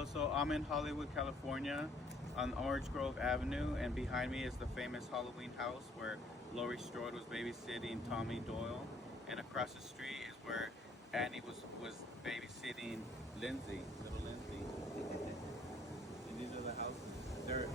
Hello, so I'm in Hollywood, California on Orange Grove Avenue, and behind me is the famous Halloween house where Laurie Strode was babysitting Tommy Doyle, and across the street is where Annie was babysitting Lindsay, little Lindsay. And these are the houses. They're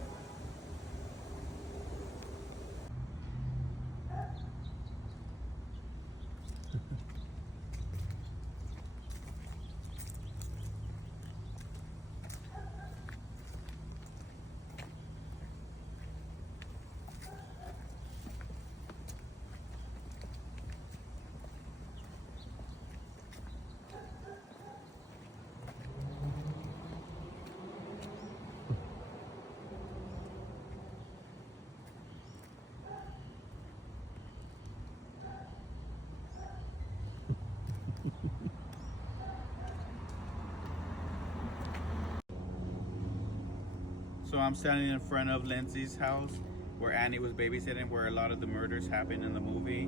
So I'm standing in front of Lindsay's house where Annie was babysitting, where a lot of the murders happened in the movie.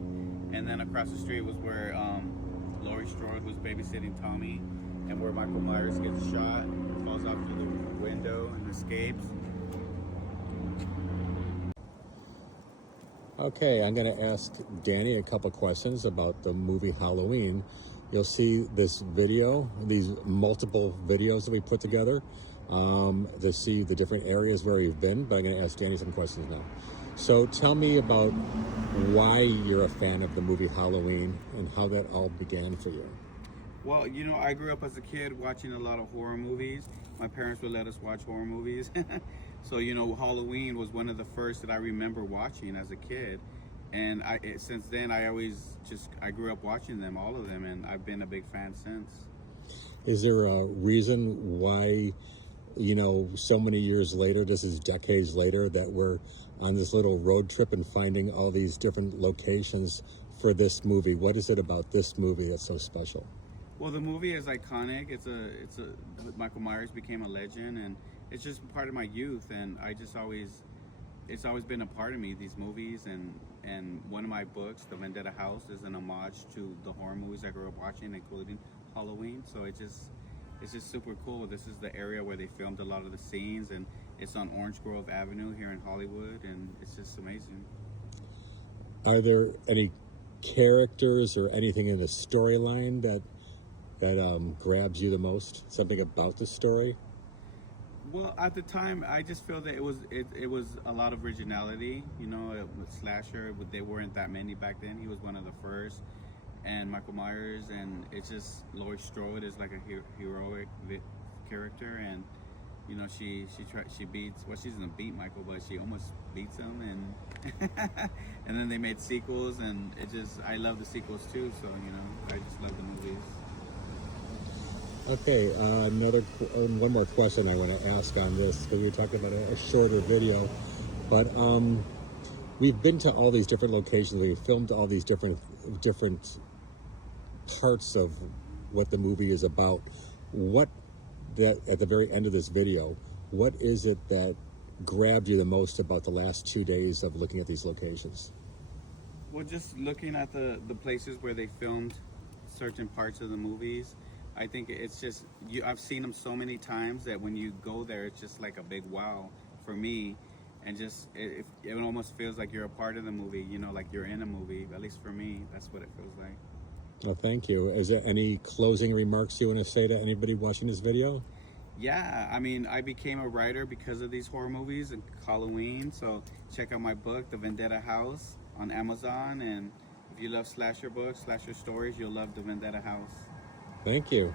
And then across the street was where Laurie Strode was babysitting Tommy, and where Michael Myers gets shot, falls out through the window and escapes. Okay, I'm going to ask Danny a couple questions about the movie Halloween. You'll see this video, these multiple videos that we put together to see the different areas where you've been, but I'm going to ask Danny some questions now. So tell me about why you're a fan of the movie Halloween and how that all began for you. Well, you know, I grew up as a kid watching a lot of horror movies. My parents would let us watch horror movies. So, you know, Halloween was one of the first that I remember watching as a kid. And since then, I grew up watching them, all of them, and I've been a big fan since. Is there a reason why, you know, so many years later, this is decades later, that we're on this little road trip and finding all these different locations for this movie? What is it about this movie that's so special? Well, the movie is iconic. Michael Myers became a legend, and it's just part of my youth, and it's always been a part of me, these movies, and one of my books, The Vendetta House, is an homage to the horror movies I grew up watching, including Halloween. So it's just super cool. This is the area where they filmed a lot of the scenes, and it's on Orange Grove Avenue here in Hollywood, and it's just amazing. Are there any characters or anything in the storyline that grabs you the most? Something about the story? Well, at the time, I just feel that it was a lot of originality. You know, with slasher, they weren't that many back then. He was one of the first, and Michael Myers, and it's just Laurie Strode is like a heroic character, and you know, she beats. Well, she doesn't beat Michael, but she almost beats him, and and then they made sequels, and I love the sequels too. So you know, I just love the movies. Okay, one more question I want to ask on this, because we talked about a shorter video, but we've been to all these different locations. We've filmed all these different parts of what the movie is about. At the very end of this video, what is it that grabbed you the most about the last 2 days of looking at these locations? Well, just looking at the places where they filmed certain parts of the movies, I think it's just, I've seen them so many times that when you go there, it's just like a big wow for me. And just, it almost feels like you're a part of the movie, you know, like you're in a movie. At least for me, that's what it feels like. Well, thank you. Is there any closing remarks you want to say to anybody watching this video? Yeah, I mean, I became a writer because of these horror movies and Halloween. So check out my book, The Vendetta House, on Amazon. And if you love slasher books, slasher stories, you'll love The Vendetta House. Thank you.